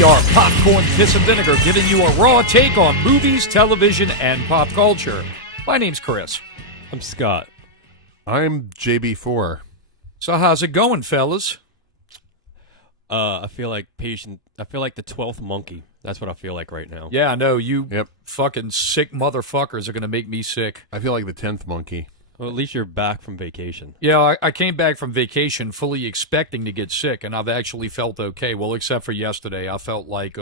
We are Popcorn, Piss, and Vinegar, giving you a raw take on movies, television, and pop culture. My name's Chris. I'm Scott. I'm JB4. So how's it going, fellas? I feel like the 12th monkey. That's what I feel like right now. Yeah, I know. You fucking sick motherfuckers are going to make me sick. I feel like the 10th monkey. Well, at least you're back from vacation. Yeah, I came back from vacation fully expecting to get sick, and I've actually felt okay. Well, except for yesterday. I felt like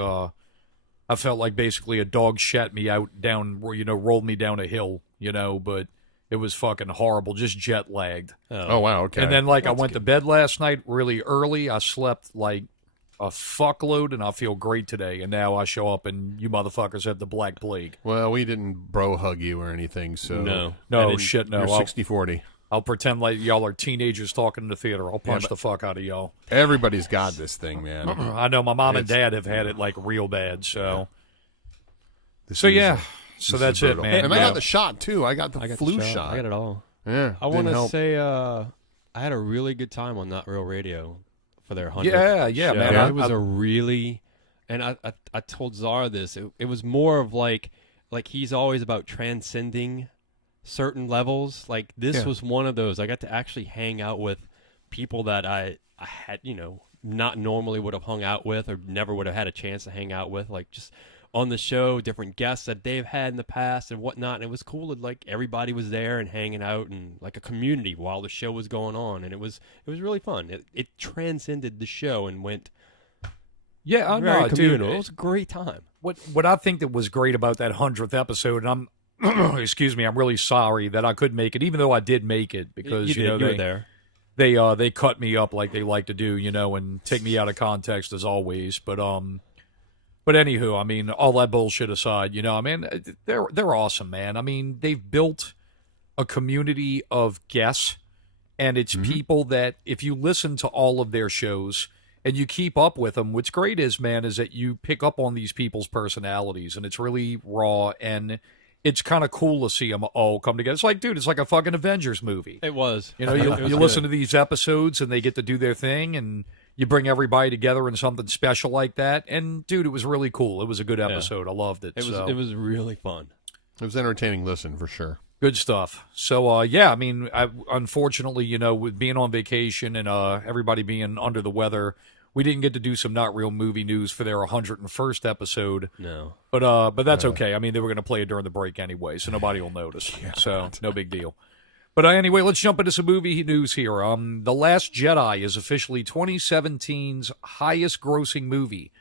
basically a dog shat me out down, rolled me down a hill, but it was fucking horrible, just jet lagged. Oh wow, okay. And then I went to bed last night really early. I slept like a fuckload, and I feel great today. And now I show up, and you motherfuckers have the Black Plague. Well, we didn't bro hug you or anything, so no shit, no. You're 60-40. I'll pretend like y'all are teenagers talking in the theater. I'll punch the fuck out of y'all. Everybody's got this thing, man. I know my mom and dad have had it like real bad. So, So that's it, man. And I got the shot too. I got the flu shot. I got it all. Yeah, I want to say I had a really good time on Not Real Radio for their 100th Yeah, show. man. It was a really, and I told Zara this. It was more of like he's always about transcending certain levels. Like this was one of those. I got to actually hang out with people that I had, not normally would have hung out with or never would have had a chance to hang out with. Like just on the show, different guests that they've had in the past and whatnot. And it was cool that everybody was there and hanging out and like a community while the show was going on. And it was really fun. It transcended the show and went very communal. Dude, it was a great time. What I think that was great about that 100th episode, and I'm excuse me, I'm really sorry that I couldn't make it, even though I did make it because you were there. They cut me up like they like to do, and take me out of context as always. But anywho, I mean, all that bullshit aside, they're awesome, man. I mean, they've built a community of guests, and it's people that if you listen to all of their shows and you keep up with them, what's great is that you pick up on these people's personalities, and it's really raw, and it's kind of cool to see them all come together. It's like, dude, it's like a fucking Avengers movie. It was. You listen to these episodes, and they get to do their thing, and you bring everybody together in something special like that. And, dude, it was really cool. It was a good episode. I loved it. It was really fun. It was entertaining listen, for sure. Good stuff. So, I mean, unfortunately, with being on vacation and everybody being under the weather, we didn't get to do some Not Real Movie News for their 101st episode. No. But that's okay. I mean, they were going to play it during the break anyway, so nobody will notice. So, no big deal. But anyway, let's jump into some movie news here. The Last Jedi is officially 2017's highest-grossing movie.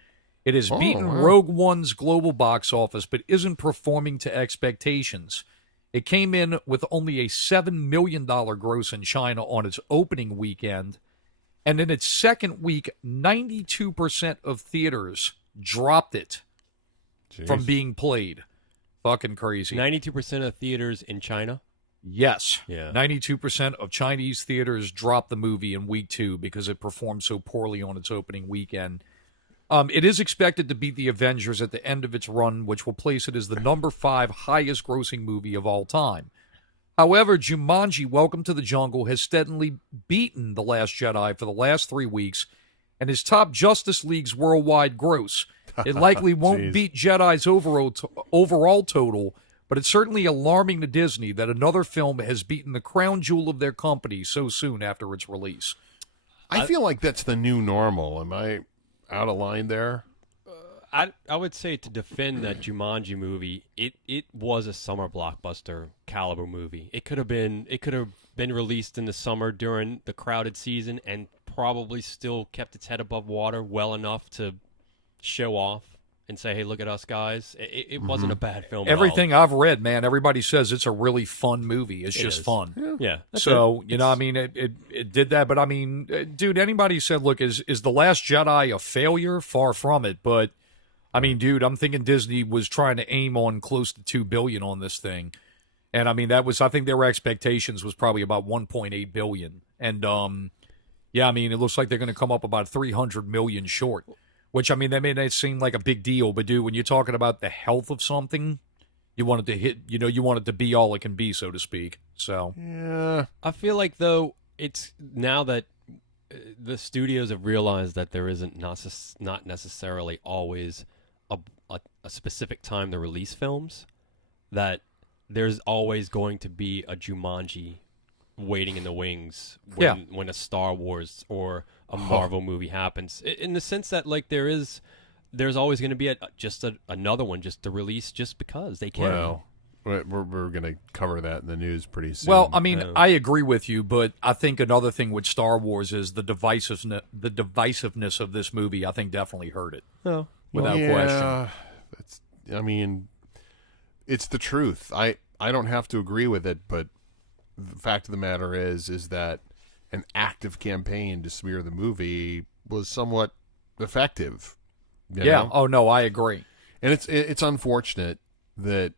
It has beaten Rogue One's global box office, but isn't performing to expectations. It came in with only a $7 million gross in China on its opening weekend, and in its second week, 92% of theaters dropped it from being played. Fucking crazy. 92% of theaters in China? Yes. Yeah. 92% of Chinese theaters dropped the movie in week 2 because it performed so poorly on its opening weekend. It is expected to beat The Avengers at the end of its run, which will place it as the number 5 highest grossing movie of all time. However, Jumanji: Welcome to the Jungle has steadily beaten The Last Jedi for the last 3 weeks and has topped Justice League's worldwide gross. It likely won't beat Jedi's overall total, but it's certainly alarming to Disney that another film has beaten the crown jewel of their company so soon after its release. I feel like that's the new normal. Am I out of line there? I would say to defend that Jumanji movie, it was a summer blockbuster caliber movie. It could have been released in the summer during the crowded season and probably still kept its head above water well enough to show off and say, hey, look at us, guys. It wasn't a bad film Everything I've read, man, everybody says it's a really fun movie. It's just fun. Yeah. So, I mean, it did that. But, I mean, dude, anybody said, look, is The Last Jedi a failure? Far from it. But, I mean, dude, I'm thinking Disney was trying to aim on close to $2 billion on this thing. And, I mean, I think their expectations was probably about $1.8 billion. And, I mean, it looks like they're going to come up about $300 million short. Which, I mean, that may not seem like a big deal, but, dude, when you're talking about the health of something, you want it to hit, you want it to be all it can be, so to speak. So, yeah. I feel like, though, it's now that the studios have realized that there isn't not necessarily always a specific time to release films. That there's always going to be a Jumanji waiting in the wings when a Star Wars or a Marvel movie happens. In the sense that like there's always going to be another one just to release just because they can. Well, we're going to cover that in the news pretty soon. Well, I mean, I agree with you, but I think another thing with Star Wars is the divisiveness of this movie. I think definitely hurt it. Oh, without question. It's the truth. I don't have to agree with it, but the fact of the matter is that an active campaign to smear the movie was somewhat effective. You know? Oh no, I agree. And it's unfortunate that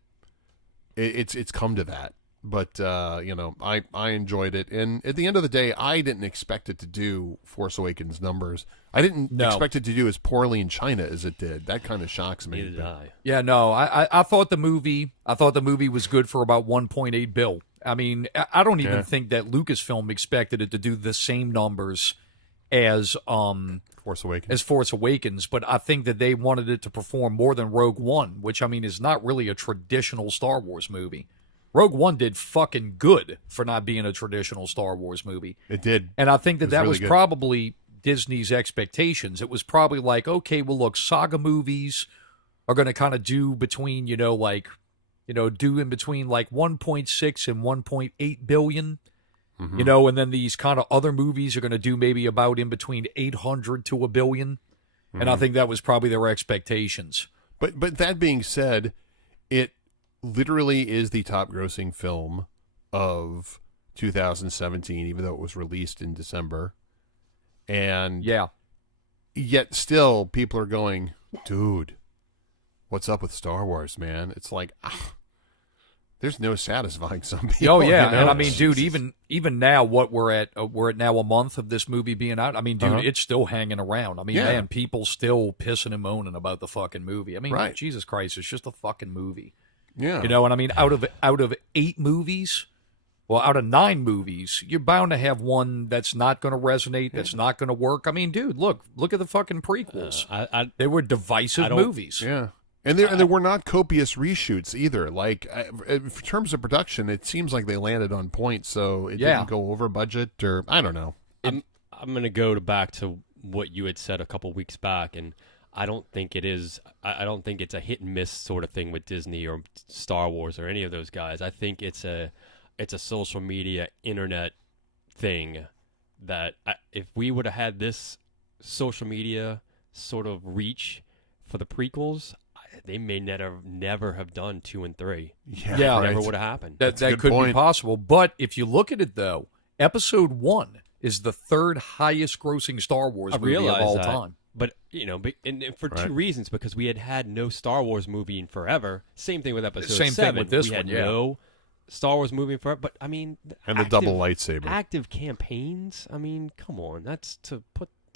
it's come to that. But I enjoyed it, and at the end of the day, I didn't expect it to do Force Awakens numbers. I didn't expect it to do as poorly in China as it did. That kind of shocks me. Neither did I. Yeah, no, I thought the movie was good for about 1.8 bill. I mean, I don't even think that Lucasfilm expected it to do the same numbers as Force Awakens, but I think that they wanted it to perform more than Rogue One, which I mean is not really a traditional Star Wars movie. Rogue One did fucking good for not being a traditional Star Wars movie. It did. And I think that really was good. probably Disney's expectations. It was probably like, okay, well, look, saga movies are going to kind of do between, do in between like 1.6 and 1.8 billion, and then these kind of other movies are going to do maybe about in between 800 to a billion. And I think that was probably their expectations. But that being said, it literally is the top grossing film of 2017, even though it was released in December. And yet still people are going, dude, what's up with Star Wars, man? It's like, there's no satisfying some people. Oh yeah, you know? and I mean, dude, even now, we're at now a month of this movie being out. I mean, dude, it's still hanging around. I mean, man, people still pissing and moaning about the fucking movie. I mean, Jesus Christ, it's just a fucking movie. Yeah, and I mean, out of 8 movies, well, out of 9 movies, you're bound to have one that's not going to resonate, that's not going to work. I mean, dude, look at the fucking prequels. They were divisive movies. Yeah. And there were not copious reshoots either. Like, in terms of production, it seems like they landed on point, so it didn't go over budget, or I don't know. I'm going to go back to what you had said a couple weeks back, and I don't think it is. I don't think it's a hit and miss sort of thing with Disney or Star Wars or any of those guys. I think it's a social media, internet thing that if we would have had this social media sort of reach for the prequels, they may never have done 2 and 3. Yeah, never would have happened. That could be possible. But if you look at it, though, Episode 1 is the 3rd highest grossing Star Wars movie of all time. But, and for 2 reasons, because we had no Star Wars movie in forever. Same thing with Episode 7. Same thing with this one, no Star Wars movie in forever. But, I mean... And the double lightsaber. Active campaigns? I mean, come on. That's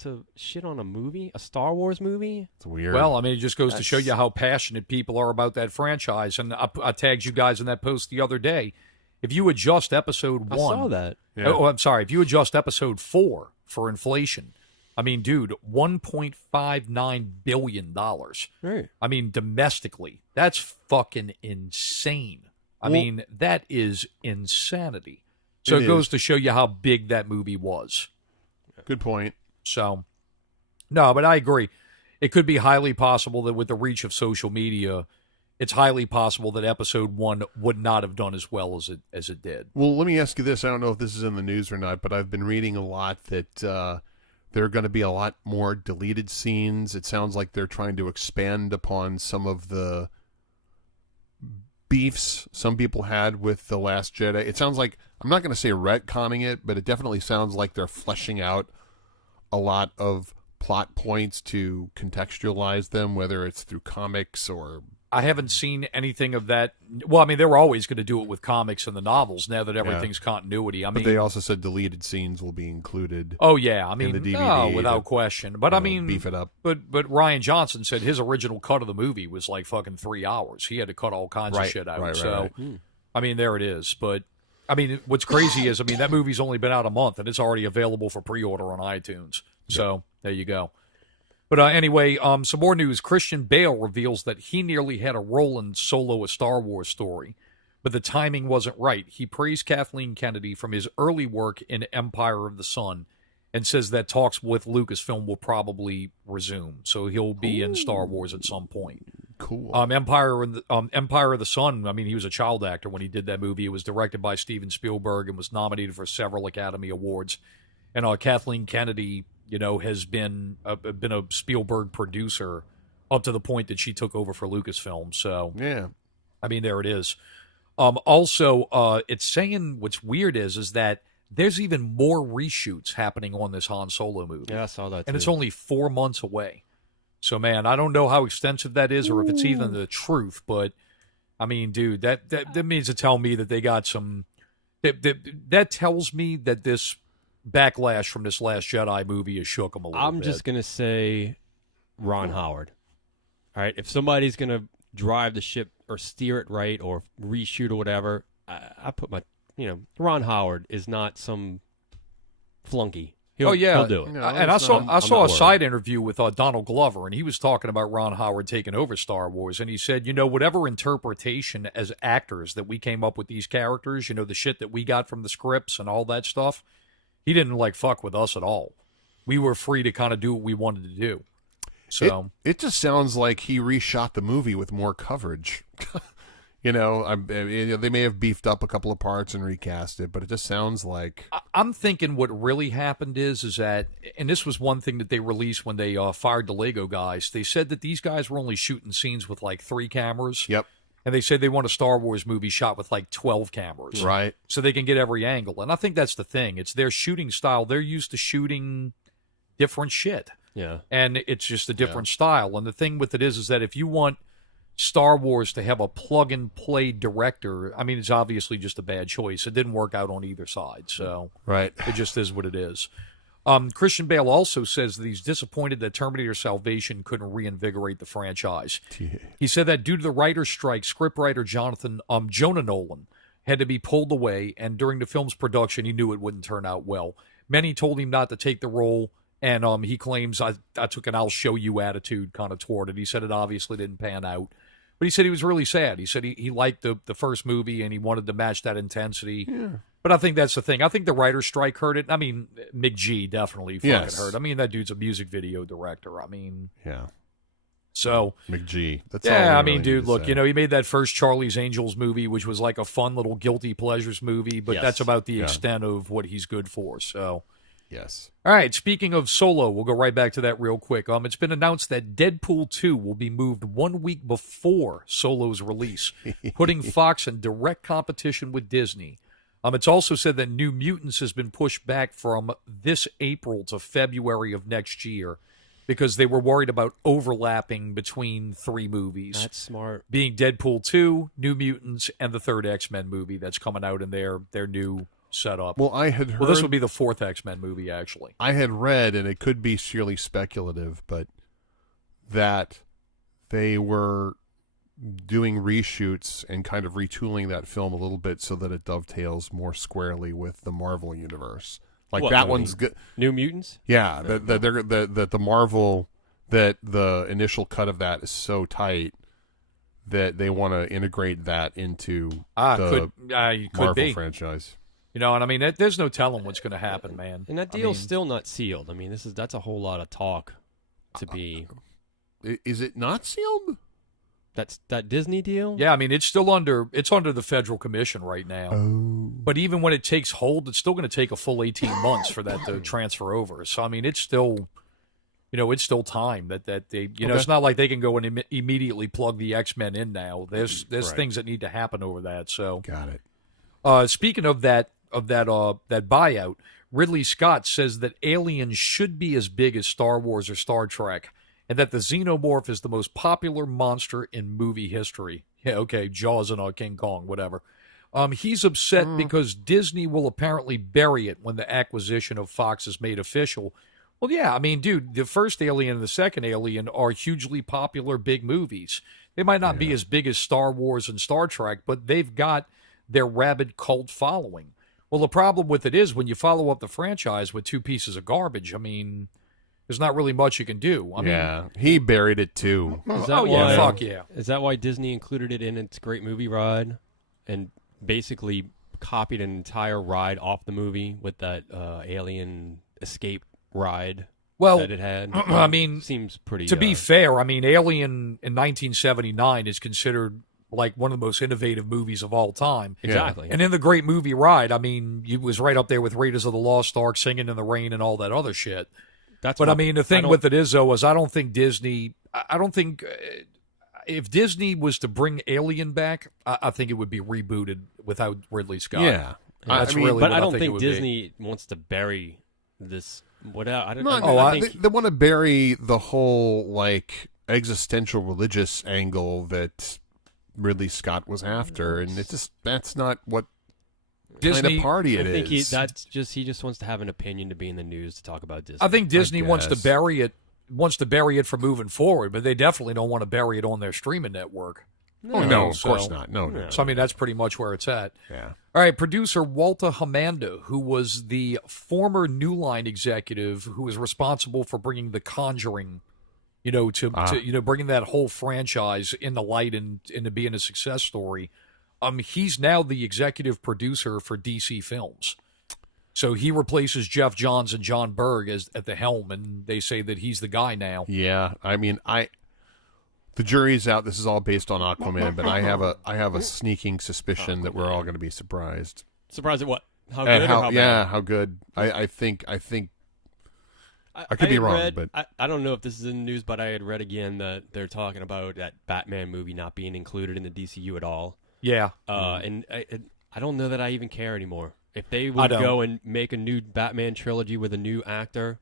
to shit on a movie? A Star Wars movie? It's weird. Well, I mean, it just goes to show you how passionate people are about that franchise. And I tagged you guys in that post the other day. If you adjust Episode 1... I saw that. Yeah. Oh, I'm sorry. If you adjust Episode 4 for inflation... I mean, dude, $1.59 billion. Right. I mean, domestically, that's fucking insane. I mean, that is insanity. So it goes to show you how big that movie was. Good point. So, no, but I agree. It could be highly possible that with the reach of social media, it's highly possible that Episode 1 would not have done as well as it did. Well, let me ask you this. I don't know if this is in the news or not, but I've been reading a lot that... there are going to be a lot more deleted scenes. It sounds like they're trying to expand upon some of the beefs some people had with The Last Jedi. It sounds like, I'm not going to say retconning it, but it definitely sounds like they're fleshing out a lot of plot points to contextualize them, whether it's through comics or... I haven't seen anything of that. Well, I mean, they were always going to do it with comics and the novels now that everything's continuity. I mean, but they also said deleted scenes will be included. Oh, yeah. I mean, the DVD no, without question. But I mean, beef it up. But Ryan Johnson said his original cut of the movie was like fucking 3 hours. He had to cut all kinds of shit out. Right. I mean, there it is. But I mean, what's crazy is, I mean, that movie's only been out a month and it's already available for pre-order on iTunes. So there you go. But anyway, some more news. Christian Bale reveals that he nearly had a role in Solo: A Star Wars Story, but the timing wasn't right. He praised Kathleen Kennedy from his early work in Empire of the Sun and says that talks with Lucasfilm will probably resume. So he'll be in Star Wars at some point. Cool. Empire of the Sun, I mean, he was a child actor when he did that movie. It was directed by Steven Spielberg and was nominated for several Academy Awards. And Kathleen Kennedy, has been a Spielberg producer up to the point that she took over for Lucasfilm. So, yeah. I mean, there it is. Also, it's saying what's weird is that there's even more reshoots happening on this Han Solo movie. Yeah, I saw that, and it's only 4 months away. So, man, I don't know how extensive that is or if it's even the truth, but, I mean, dude, that means to tell me that they got some... That tells me that this backlash from this Last Jedi movie has shook them a little bit. I'm just going to say Ron Howard. All right, if somebody's going to drive the ship or steer it right or reshoot or whatever, I put my... Ron Howard is not some flunky. He'll do it. No, and I saw a worried. side interview with Donald Glover, and he was talking about Ron Howard taking over Star Wars, and he said, whatever interpretation as actors that we came up with these characters, the shit that we got from the scripts and all that stuff, he didn't fuck with us at all. We were free to kind of do what we wanted to do. So it just sounds like he reshot the movie with more coverage. They may have beefed up a couple of parts and recast it, but it just sounds like... I'm thinking what really happened is that, and this was one thing that they released when they fired the Lego guys, they said that these guys were only shooting scenes with 3 cameras. Yep. And they said they want a Star Wars movie shot with 12 cameras. Right. So they can get every angle. And I think that's the thing. It's their shooting style. They're used to shooting different shit. Yeah. And it's just a different style. And the thing with it is that if you want Star Wars to have a plug-and-play director, I mean, it's obviously just a bad choice. It didn't work out on either side, so right. It just is what it is. Christian Bale also says that he's disappointed that Terminator Salvation couldn't reinvigorate the franchise. Yeah. He said that due to the writer's strike, scriptwriter Jonah Nolan had to be pulled away, and during the film's production, he knew it wouldn't turn out well. Many told him not to take the role, and he claims I took an I'll show you attitude kind of toward it. He said it obviously didn't pan out. But he said he was really sad. He said he liked the first movie and he wanted to match that intensity. Yeah. But I think that's the thing. I think the writer's strike hurt it. I mean, McG definitely fucking hurt. I mean, that dude's a music video director. I mean... Yeah. So... McG. That's yeah, all I mean, dude, look, say. he made that first Charlie's Angels movie, which was like a fun little guilty pleasures movie, but that's about the extent of what he's good for, so... Yes. All right, speaking of Solo, we'll go right back to that real quick. It's been announced that Deadpool 2 will be moved 1 week before Solo's release, putting Fox in direct competition with Disney. It's also said that New Mutants has been pushed back from this April to February of next year because they were worried about overlapping between 3 movies. That's smart. Being Deadpool 2, New Mutants, and the third X-Men movie that's coming out in their new setup. Well, I had heard... Well, this would be the 4th X-Men movie, actually. I had read, and it could be sheerly speculative, but that they were doing reshoots and kind of retooling that film a little bit so that it dovetails more squarely with the Marvel universe. Like What that movie? one's good. New Mutants? Yeah, that the Marvel, that the initial cut of that is so tight that they want to integrate that into the could Marvel be. franchise. And I mean, there's no telling what's going to happen, man. And that deal's still not sealed. I mean, that's a whole lot of talk to be. Is it not sealed? That's that Disney deal? Yeah, I mean, it's under the federal commission right now. Oh. But even when it takes hold, it's still going to take a full 18 months for that to transfer over. So I mean, it's still, it's still time that they, it's not like they can go and immediately plug the X-Men in now. There's Right. things that need to happen over that. So Got it. Speaking of that buyout, Ridley Scott says that aliens should be as big as Star Wars or Star Trek, and that the xenomorph is the most popular monster in movie history. Yeah, okay, Jaws and King Kong, whatever. He's upset because Disney will apparently bury it when the acquisition of Fox is made official. Well, yeah, I mean, dude, the first Alien and the second Alien are hugely popular big movies. They might not be as big as Star Wars and Star Trek, but they've got their rabid cult following. Well, the problem with it is when you follow up the franchise with two pieces of garbage, I mean, there's not really much you can do. I mean, he buried it too. Is that oh, yeah, why, fuck yeah. Is that why Disney included it in its great movie ride and basically copied an entire ride off the movie with that alien escape ride Well, that it had? I mean, seems pretty. to be fair, I mean, Alien in 1979 is considered like one of the most innovative movies of all time. exactly. And in the Great Movie Ride, I mean, it was right up there with Raiders of the Lost Ark, Singing in the Rain, and all that other shit. That's But what- I mean, the thing with it is, though, is I don't think Disney. I don't think if Disney was to bring Alien back, I think it would be rebooted without Ridley Scott. Yeah. That's I mean, really. but what I don't think, it think would Disney wants to bury this. What I don't. No, I think they want to bury the whole like existential religious angle that Ridley Scott was after, and it's just that's not what kind Disney. of party it I think is. he just wants to have an opinion to be in the news to talk about Disney. I think Disney wants to guess. bury it. Wants to bury it for moving forward, but they definitely don't want to bury it on their streaming network. Oh no, of So- course not. No. So I mean, that's pretty much where it's at. Yeah. All right, producer Walter Hamanda, who was the former New Line executive who was responsible for bringing The Conjuring, to bringing that whole franchise in the light and to being a success story. He's now the executive producer for DC Films. So he replaces Jeff Johns and John Berg at the helm, and they say that he's the guy now. Yeah. I mean, the jury's out. This is all based on Aquaman, but I have a sneaking suspicion that we're all going to be surprised. Surprised at what? How At good? or how bad? how good. I think I could be had wrong, read- but I don't know if this is in the news, but I had read again that they're talking about that Batman movie not being included in the DCU at all. Yeah. And I don't know that I even care anymore. If they would don't. go and make a new Batman trilogy with a new actor,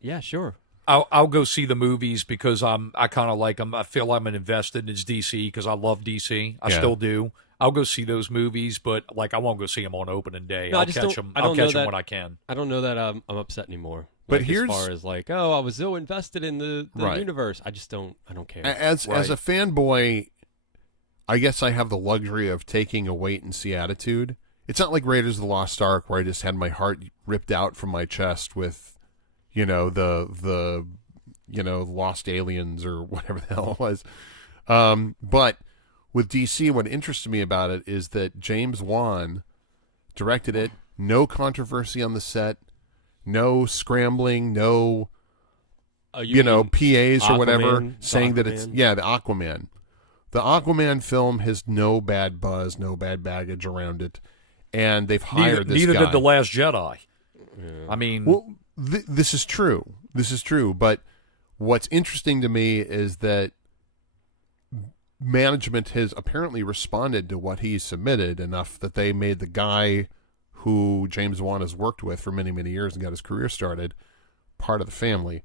yeah, sure. I'll go see the movies because I kind of like them. I feel I'm invested in DC because I love DC. I Yeah. still do. I'll go see those movies, but like I won't go see them on opening day. No, I I'll just catch don't- them. I I'll don't know catch them that- when I can. I don't know that I'm upset anymore. But Like, here's- as far as like, oh, I was so invested in the Right. universe. I don't care. as a fanboy, I guess I have the luxury of taking a wait and see attitude. It's not like Raiders of the Lost Ark where I just had my heart ripped out from my chest with, the lost aliens or whatever the hell it was. But with DC, what interested me about it is that James Wan directed it. No controversy on the set. No scrambling. No, You mean PAs or whatever Aquaman? saying that it's Aquaman? the Aquaman. The Aquaman film has no bad buzz, no bad baggage around it, and they've hired this Neither guy. did The Last Jedi. I mean, Well, this is true. This is true. But what's interesting to me is that management has apparently responded to what he submitted enough that they made the guy who James Wan has worked with for many, many years and got his career started part of the family.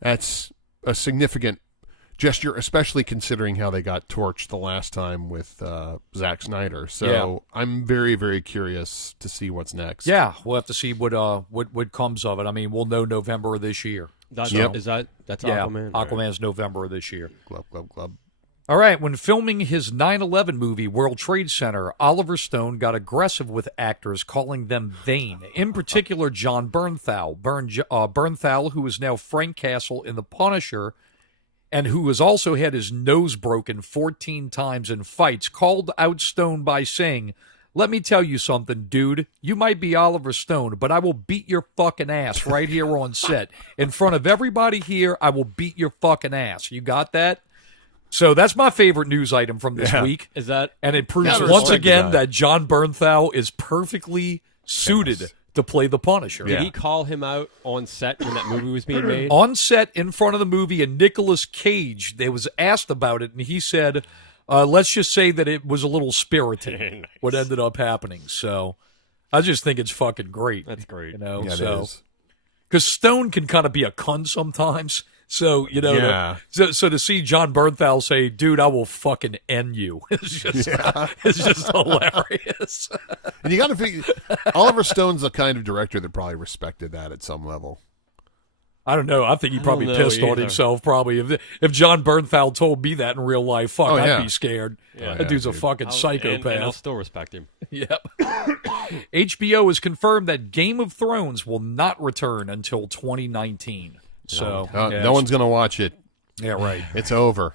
That's a significant gesture, especially considering how they got torched the last time with Zack Snyder. So Yeah. I'm very, very curious to see what's next. yeah, we'll have to see what comes of it. I mean, we'll know November of this year. That's Yep. that's Yeah, Aquaman. All right. Aquaman's November of this year. Glub, glub, glub. All right, when filming his 9/11 movie, World Trade Center, Oliver Stone got aggressive with actors, calling them vain. In particular, John Bernthal. Bernthal, who is now Frank Castle in The Punisher, and who has also had his nose broken 14 times in fights, called out Stone by saying, "Let me tell you something, dude. You might be Oliver Stone, but I will beat your fucking ass right here on set. In front of everybody here, I will beat your fucking ass. You got that?" So that's my favorite news item from this week. Is that And it proves Gotta once respect the again guy. that John Bernthal is perfectly suited to play the Punisher. did he call him out on set when that movie was being made? On set in front of the movie, and Nicolas Cage, they was asked about it, and he said, let's just say that it was a little spirited, Nice. what ended up happening. So I just think it's fucking great. That's great. You know, Yeah, it so is. because Stone can kind of be a cunt sometimes. So, Yeah. so to see John Bernthal say, "Dude, I will fucking end you," it's just hilarious. And you got to figure, Oliver Stone's the kind of director that probably respected that at some level. I don't know. I think he'd I probably don't know pissed on either. himself. Probably if John Bernthal told me that in real life, fuck, Oh, I'd yeah. be scared. Yeah. That dude's a dude. fucking psychopath. And I'll still respect him. Yep. HBO has confirmed that Game of Thrones will not return until 2019. So yeah, No one's going to watch it. yeah, right. It's over.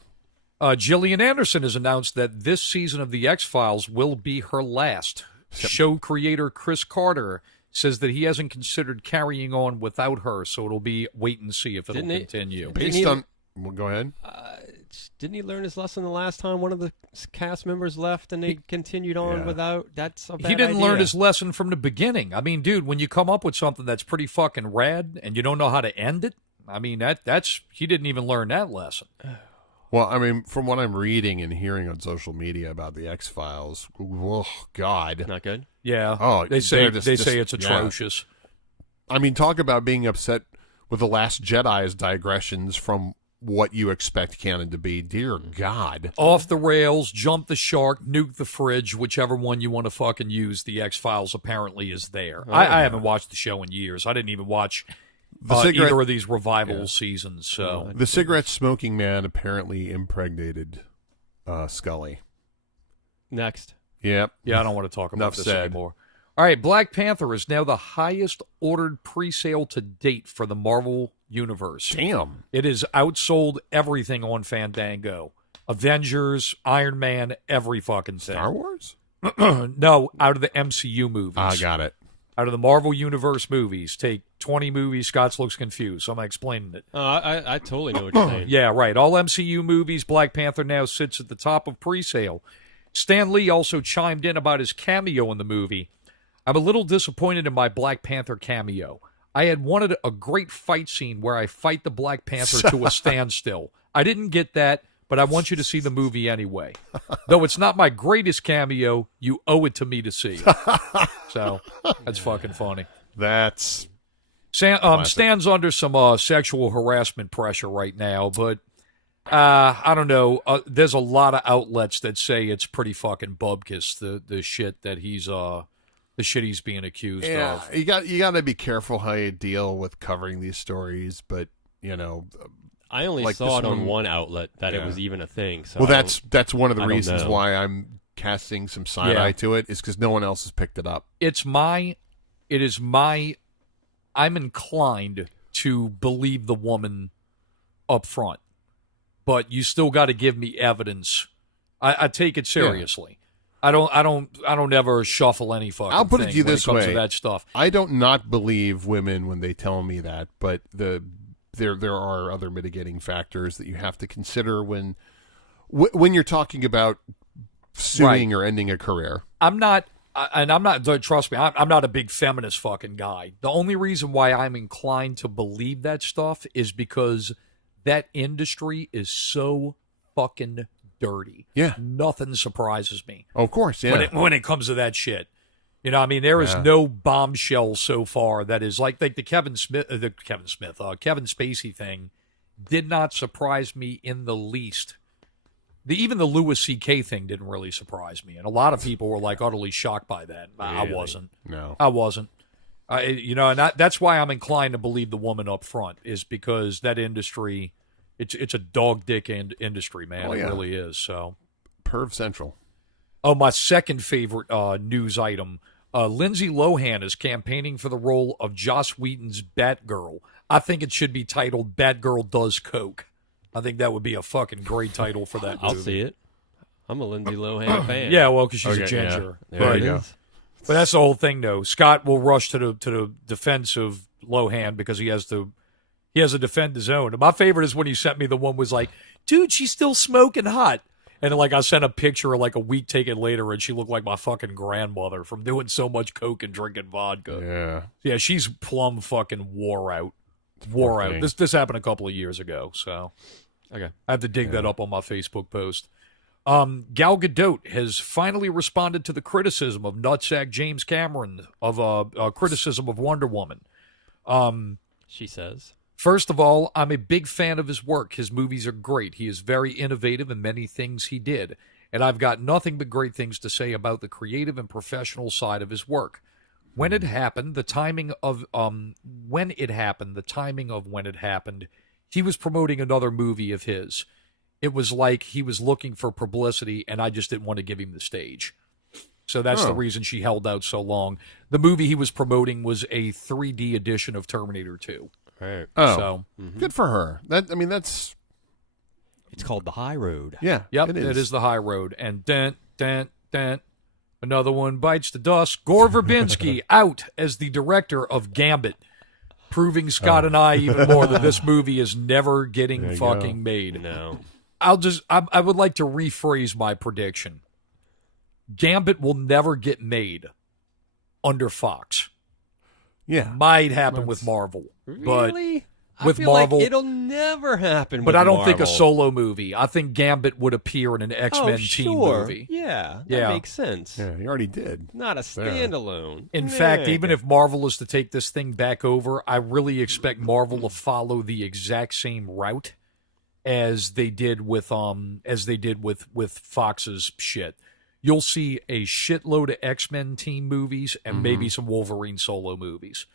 Gillian Anderson has announced that this season of The X-Files will be her last. Show creator Chris Carter says that he hasn't considered carrying on without her, so it'll be wait and see if it'll Didn't he- continue. Based on... Well, go ahead. Didn't he learn his lesson the last time one of the cast members left and they continued on Yeah. without? That's a bad He didn't idea. learn his lesson from the beginning. I mean, dude, when you come up with something that's pretty fucking rad and you don't know how to end it, I mean, that's he didn't even learn that lesson. Well, I mean, from what I'm reading and hearing on social media about the X-Files, oh, God. Not good. Yeah. Oh, they say they're just- it's yeah. atrocious. I mean, talk about being upset with The Last Jedi's digressions from what you expect canon to be. Dear God. Off the rails, jump the shark, nuke the fridge, whichever one you want to fucking use. The X-Files apparently is there. I haven't watched the show in years. I didn't even watch either of these revival seasons. So The cigarette-smoking man apparently impregnated Scully. Next. Yep. yeah, I don't want to talk about Enough this said. anymore. All right, Black Panther is now the highest ordered pre-sale to date for the Marvel Universe. Damn. It has outsold everything on Fandango. Avengers, Iron Man, every fucking thing. Star Wars? No, out of the MCU movies. I got it. Out of the Marvel Universe movies. Take 20 movies. Scott looks confused, so I'm explaining it. I totally know what you're saying. Yeah, right. All MCU movies, Black Panther now sits at the top of pre-sale. Stan Lee also chimed in about his cameo in the movie. I'm a little disappointed in my Black Panther cameo. I had wanted a great fight scene where I fight the Black Panther to a standstill. I didn't get that, but I want you to see the movie anyway. Though it's not my greatest cameo, you owe it to me to see. So, that's fucking funny. That's... Stan's under some sexual harassment pressure right now, but I don't know. There's a lot of outlets that say it's pretty fucking bubkiss, the shit that the shit he's being accused of. You got to be careful how you deal with covering these stories, but, you know... I only Like saw this it on one- one outlet that Yeah. it was even a thing. So Well, I don't- that's one of the I don't reasons know. why I'm casting some side eye to it, is because no one else has picked it up. I'm inclined to believe the woman up front, but you still got to give me evidence. I take it seriously. I don't ever shuffle any fucking I'll put it thing to you when this it comes to way. that stuff. I don't not believe women when they tell me that, but there are other mitigating factors that you have to consider when you're talking about suing or ending a career. Trust me, I'm not a big feminist fucking guy. The only reason why I'm inclined to believe that stuff is because that industry is so fucking dirty. Yeah. Nothing surprises me Of course, yeah. when it comes to that shit. You know, I mean, there is no bombshell so far that is like the Kevin Spacey thing did not surprise me in the least. Even the Louis C.K. thing didn't really surprise me, and a lot of people were like utterly shocked by that. I Really? wasn't. No. I wasn't. That's why I'm inclined to believe the woman up front, is because that industry, it's a dog dick industry, man. Oh, It yeah. really is. So. Perv Central. Oh, my second favorite news item. Lindsay Lohan is campaigning for the role of Joss Whedon's Batgirl. I think it should be titled Batgirl Does Coke. I think that would be a fucking great title for that movie. I'll see it. I'm a Lindsay Lohan fan. Yeah, well, because she's Okay, a ginger. yeah. There Right. it you go. is. But that's the whole thing, though. Scott will rush to the defense of Lohan because he has to defend his own. And my favorite is when he sent me the one was like, dude, she's still smoking hot. And like I sent a picture like a week taken later, and she looked like my fucking grandmother from doing so much coke and drinking vodka. Yeah. Yeah, she's plumb fucking wore out. Poor thing. This happened a couple of years ago, so Okay. I have to dig that up on my Facebook post. Gal Gadot has finally responded to the criticism of nutsack James Cameron of criticism of Wonder Woman. She says. First of all, I'm a big fan of his work. His movies are great. He is very innovative in many things he did, and I've got nothing but great things to say about the creative and professional side of his work. when it happened, the timing of when it happened, the timing of when it happened, he was promoting another movie of his. It was like he was looking for publicity, and I just didn't want to give him the stage. So that's the reason she held out so long. The movie he was promoting was a 3D edition of Terminator 2. Right. Oh, So good for her. That's It's called The High Road. yeah. yep, it is the high road. And dent, dent, dent. Another one bites the dust. Gore Verbinski out as the director of Gambit, proving Scott and I even more that this movie is never getting fucking made. No. I would like to rephrase my prediction. Gambit will never get made under Fox. Yeah. Might happen with Marvel, but Really? with I feel Marvel- like it'll never happen. but with I don't think a Marvel. solo movie. I think Gambit would appear in an X-Men Oh, team sure. movie. Yeah, that Yeah. makes sense. Yeah, you already did. Not a standalone. In fact, Yeah. even if Marvel is to take this thing back over, I really expect Marvel to follow the exact same route as they did with Fox's shit. You'll see a shitload of X-Men team movies and maybe some Wolverine solo movies.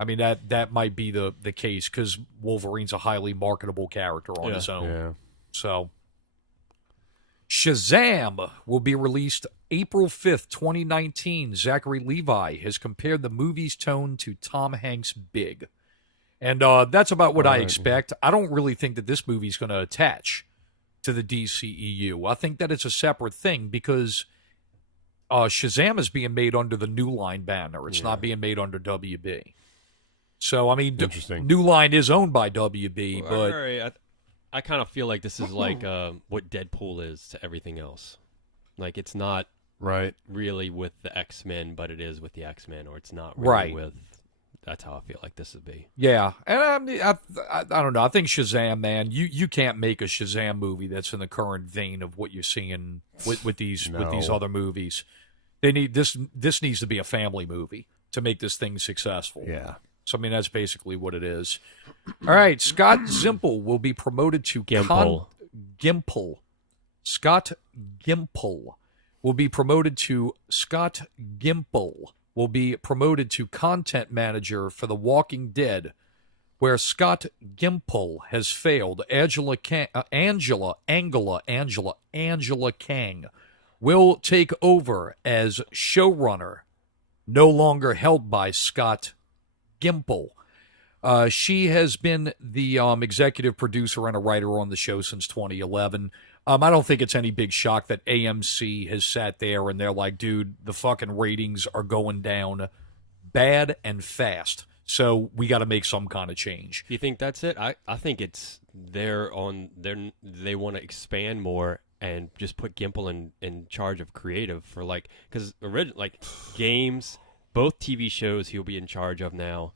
I mean, that might be the case because Wolverine's a highly marketable character on his own. Yeah. So, Shazam will be released April 5th, 2019. Zachary Levi has compared the movie's tone to Tom Hanks' Big. And that's about what I expect. I don't really think that this movie's going to attach to the DCEU. I think that it's a separate thing because Shazam is being made under the New Line banner. It's not being made under WB. So, I mean, Interesting. New Line is owned by WB, but Right, I kind of feel like this is like what Deadpool is to everything else. Like it's not Right. really with the X-Men, but it is with the X-Men, or it's not really Right. with. That's how I feel like this would be. yeah. And I mean, I don't know. I think Shazam, man, you can't make a Shazam movie that's in the current vein of what you're seeing with these No. other movies. They need this needs to be a family movie to make this thing successful. Yeah. So, I mean, that's basically what it is. All right, Scott Gimple will be promoted to Gimple. Scott Gimple will be promoted to content manager for The Walking Dead, where Scott Gimple has failed. Angela Kang will take over as showrunner, no longer held by Scott Gimple. She has been the executive producer and a writer on the show since 2011. I don't think it's any big shock that AMC has sat there and they're like, dude, the fucking ratings are going down bad and fast. So we got to make some kind of change. Do you think that's it? I think it's they want to expand more and just put Gimple in charge of creative for because games, both TV shows he'll be in charge of now.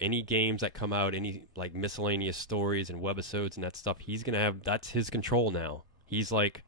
Any games that come out, any miscellaneous stories and webisodes and that stuff, he's gonna have. That's his control now. He's like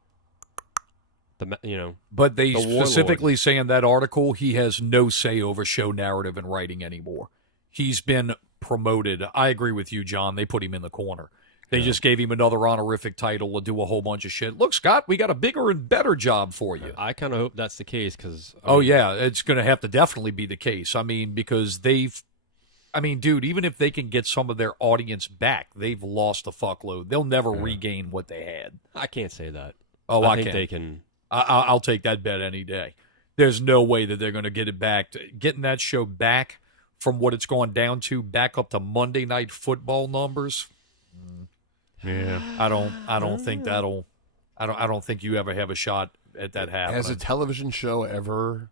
But they the warlord. specifically say in that article he has no say over show narrative and writing anymore. He's been promoted. I agree with you, John. They put him in the corner. They just gave him another honorific title to do a whole bunch of shit. Look, Scott, we got a bigger and better job for you. I kind of hope that's the case because Yeah, it's going to have to definitely be the case. I mean, because dude, even if they can get some of their audience back, they've lost a fuckload. They'll never regain what they had. I can't say that. Oh, I I think can. they can. I'll take that bet any day. There's no way that they're going to get it back. Getting that show back from what it's gone down to back up to Monday Night Football numbers. Yeah. I don't think that'll. I don't think you ever have a shot at that happening. Has a television show ever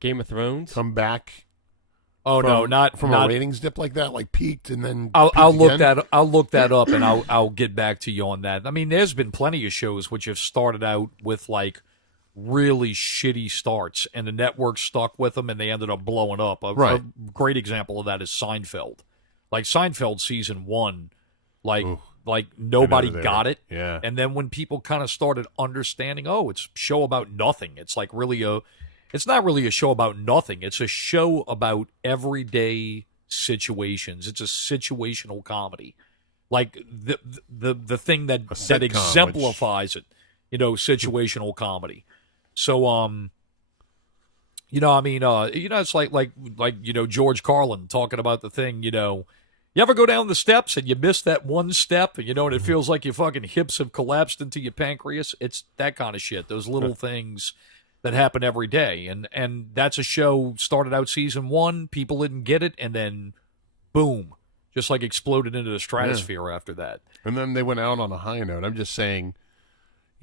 Game of Thrones. come back? Oh no, not from a ratings dip like that, like peaked and then I'll peaked look again? I'll look that up and I'll get back to you on that. I mean, there's been plenty of shows which have started out with really shitty starts, and the network stuck with them, and they ended up blowing up. A great example of that is Seinfeld. Seinfeld season 1, nobody got it. Yeah. And then when people kind of started understanding, it's a show about nothing. It's it's not really a show about nothing. It's a show about everyday situations. It's a situational comedy. The thing that sitcom, exemplifies it, situational comedy. So It's like George Carlin talking about the thing. You ever go down the steps and you miss that one step, and and it feels like your fucking hips have collapsed into your pancreas. It's that kind of shit. Those little things that happen every day, and that's a show started out season 1, people didn't get it, and then boom, just like exploded into the stratosphere after that. And then they went out on a high note. I'm just saying,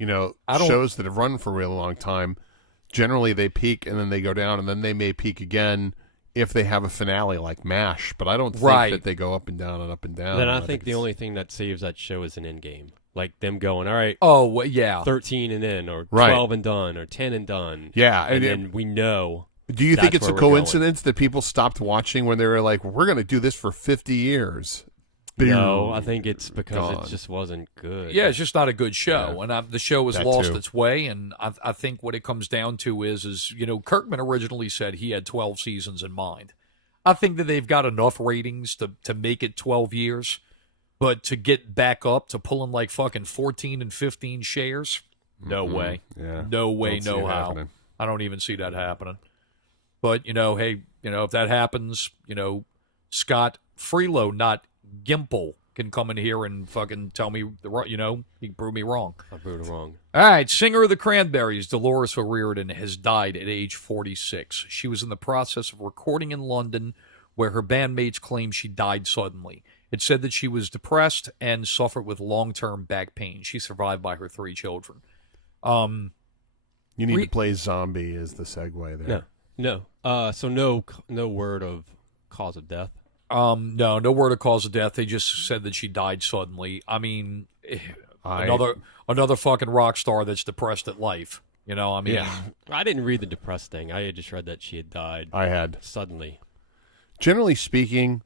I don't- shows that have run for a really long time, generally they peak and then they go down, and then they may peak again if they have a finale like MASH. But I don't think that they go up and down and up and down. Then I think the only thing that saves that show is an end game. Like them going, all right, Oh, well, yeah. 13 and in, or Right. 12 and done, or 10 and done. Yeah, And and then we know. do you think that's it's a where we're going. coincidence that people stopped watching when they were like, we're going to do this for 50 years? No, Boom. I think it's because Gone. it just wasn't good. Yeah, it's just not a good show, Yeah. and the show has That lost too. its way. And I think what it comes down to is Kirkman originally said he had 12 seasons in mind. I think that they've got enough ratings to make it 12 years, but to get back up to pulling like fucking 14 and 15 shares, no way, Yeah. no way, Don't see no it how. happening. I don't even see that happening. But hey, if that happens, Scott Freelo, not Gimple, can come in here and fucking tell me he can prove me wrong. I proved it wrong. All right, singer of the Cranberries, Dolores O'Riordan, has died at age 46. She was in the process of recording in London, where her bandmates claim she died suddenly. It said that she was depressed and suffered with long-term back pain. She's survived by her 3 children. You need to play Zombie as the segue there. No. So no word of cause of death. No word of cause of death. They just said that she died suddenly. I mean, another fucking rock star that's depressed at life. Yeah. I didn't read the depressed thing. I had just read that she had died I had. suddenly. Generally speaking,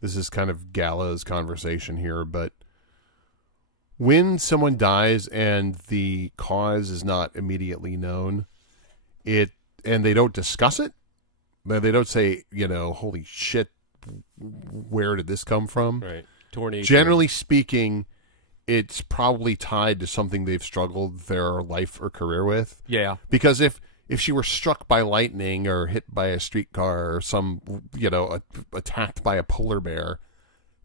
this is kind of gallows conversation here, but when someone dies and the cause is not immediately known, and they don't discuss it, they don't say, holy shit, where did this come from? Right. Tornado. Generally speaking, it's probably tied to something they've struggled their life or career with. Yeah. Because if she were struck by lightning or hit by a streetcar or some, attacked by a polar bear,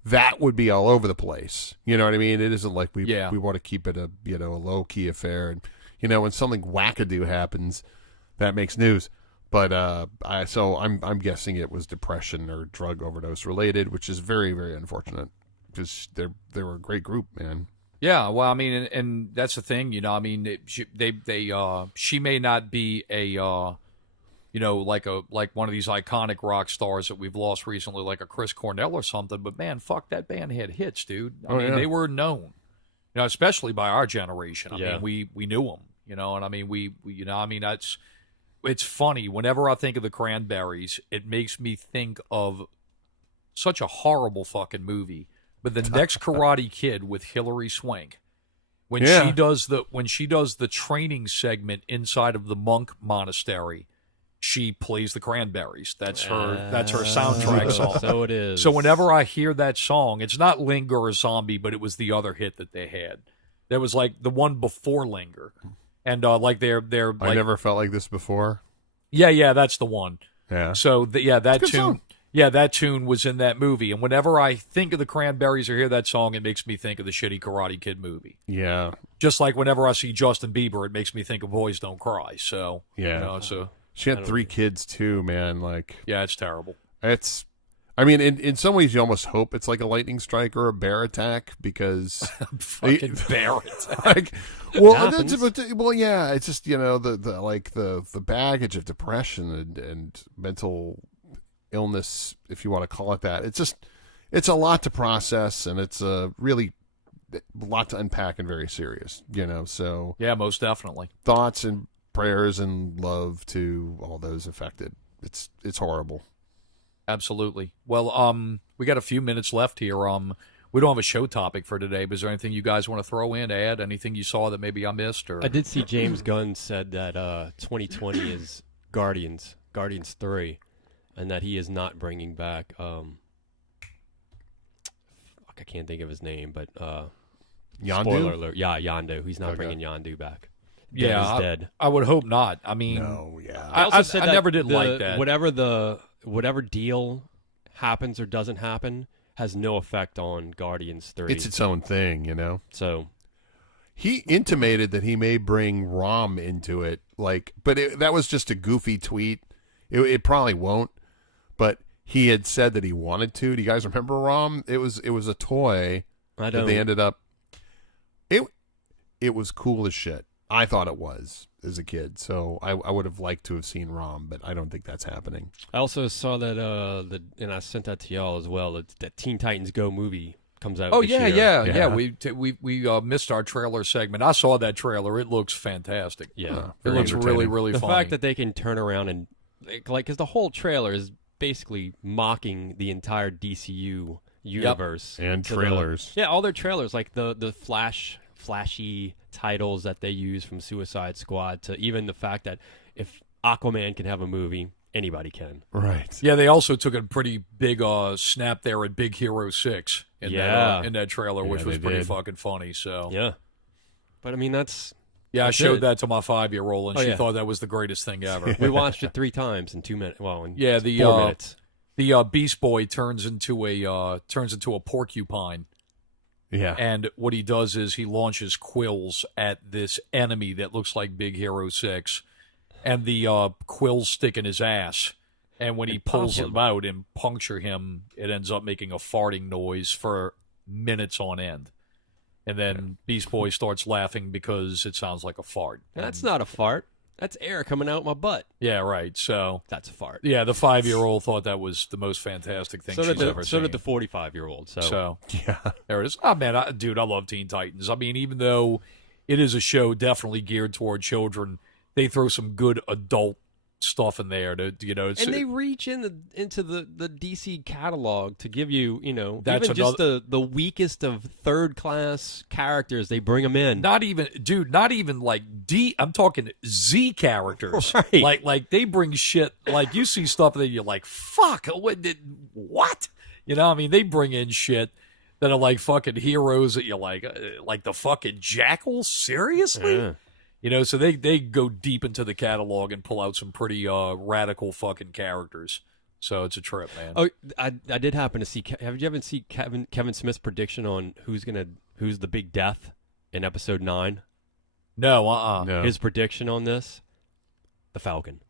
that would be all over the place. You know what I mean? It isn't like we want to keep it a low key affair. And when something wackadoo happens, that makes news. But I'm guessing it was depression or drug overdose related, which is very, very unfortunate because they were a great group, man. Yeah, well, I mean, and that's the thing, she may not be a, like one of these iconic rock stars that we've lost recently, like a Chris Cornell or something. But man, fuck, that band had hits, dude. I mean, they were known, especially by our generation. I mean, we knew them, and I mean, it's funny. Whenever I think of the Cranberries, it makes me think of such a horrible fucking movie. But the next Karate Kid with Hilary Swank, when she does the training segment inside of the monk monastery, she plays the Cranberries. That's her soundtrack song. So it is. So whenever I hear that song, it's not Linger or Zombie, but it was the other hit that they had. There was like the one before Linger, and like they're like, I never felt like this before. Yeah, that's the one. Yeah. So that Good tune. song. Yeah, that tune was in that movie. And whenever I think of the Cranberries or hear that song, it makes me think of the shitty Karate Kid movie. Yeah. Just like whenever I see Justin Bieber, it makes me think of Boys Don't Cry. So, Yeah. so She had 3 kids too, man. Like, yeah, it's terrible. I mean, in some ways, you almost hope it's like a lightning strike or a bear attack because Fucking bear attack. like, well, yeah, it's just the baggage of depression and mental illness, if you want to call it that. It's a lot to process, and it's really a lot to unpack and very serious. So Yeah, most definitely. thoughts and prayers and love to all those affected. It's horrible. Absolutely. Well, we got a few minutes left here. We don't have a show topic for today, but is there anything you guys want to throw in, add? Anything you saw that maybe I missed? Or I did see James Gunn said that 2020 is Guardians 3, and that he is not bringing back. I can't think of his name, but Yondu? spoiler alert. Yeah, Yondu. He's not Okay. bringing Yondu back. dead is dead. I would hope not. I mean, No, yeah. I also said I that never did like that. Whatever deal happens or doesn't happen has no effect on Guardians 3. It's its own thing, you know. So He intimated that he may bring Rom into it, but that was just a goofy tweet. It probably won't, but he had said that he wanted to. Do you guys remember Rom? It was a toy I that don't. they ended up. It was cool as shit. I thought it was as a kid, so I would have liked to have seen Rom, but I don't think that's happening. I also saw that and I sent that to y'all as well. That Teen Titans Go movie comes out. Oh this yeah, year. yeah. We missed our trailer segment. I saw that trailer. It looks fantastic. Yeah. It looks really, really The funny. fact that they can turn around and because the whole trailer is basically mocking the entire DCU universe And To the- trailers. all their trailers, like the flashy titles that they use from Suicide Squad to even the fact that if Aquaman can have a movie, anybody can. Right. Yeah, they also took a pretty big snap there at Big Hero 6 in that trailer, which Yeah, was they pretty did. fucking funny. So Yeah. But I mean, that's I That's showed it. that to my 5-year-old, and Oh, she yeah. thought that was the greatest thing ever. we watched it 3 times in 2 minutes. Well, in Yeah, 4 minutes. The Beast Boy turns into a porcupine, Yeah. and what he does is he launches quills at this enemy that looks like Big Hero 6, and the quills stick in his ass. And when he pulls pop him. them out and puncture him, it ends up making a farting noise for minutes on end. And then Beast Boy starts laughing because it sounds like a fart. That's And- not a fart. That's air coming out my butt. Yeah, right. So, That's a fart. yeah, the 5-year-old thought that was the most fantastic thing So she's did ever the seen. 45-year-old. So, Yeah. There it is. Oh, man, dude, I love Teen Titans. I mean, even though it is a show definitely geared toward children, they throw some good adult stuff in there. It's, and they reach into the DC catalog to give you, That's even just the weakest of third class characters. They bring them in. not even like I'm talking Z characters. Right. Like they bring shit, like you see stuff that you're like, fuck, what? I mean, they bring in shit that are like fucking heroes that you're like the fucking Jackal? Seriously? Yeah. So they go deep into the catalog and pull out some pretty radical fucking characters. So it's a trip, man. Oh, I did happen to see. Have you ever seen Kevin Smith's prediction on who's the big death in episode 9? No, No. His prediction on this, the Falcon.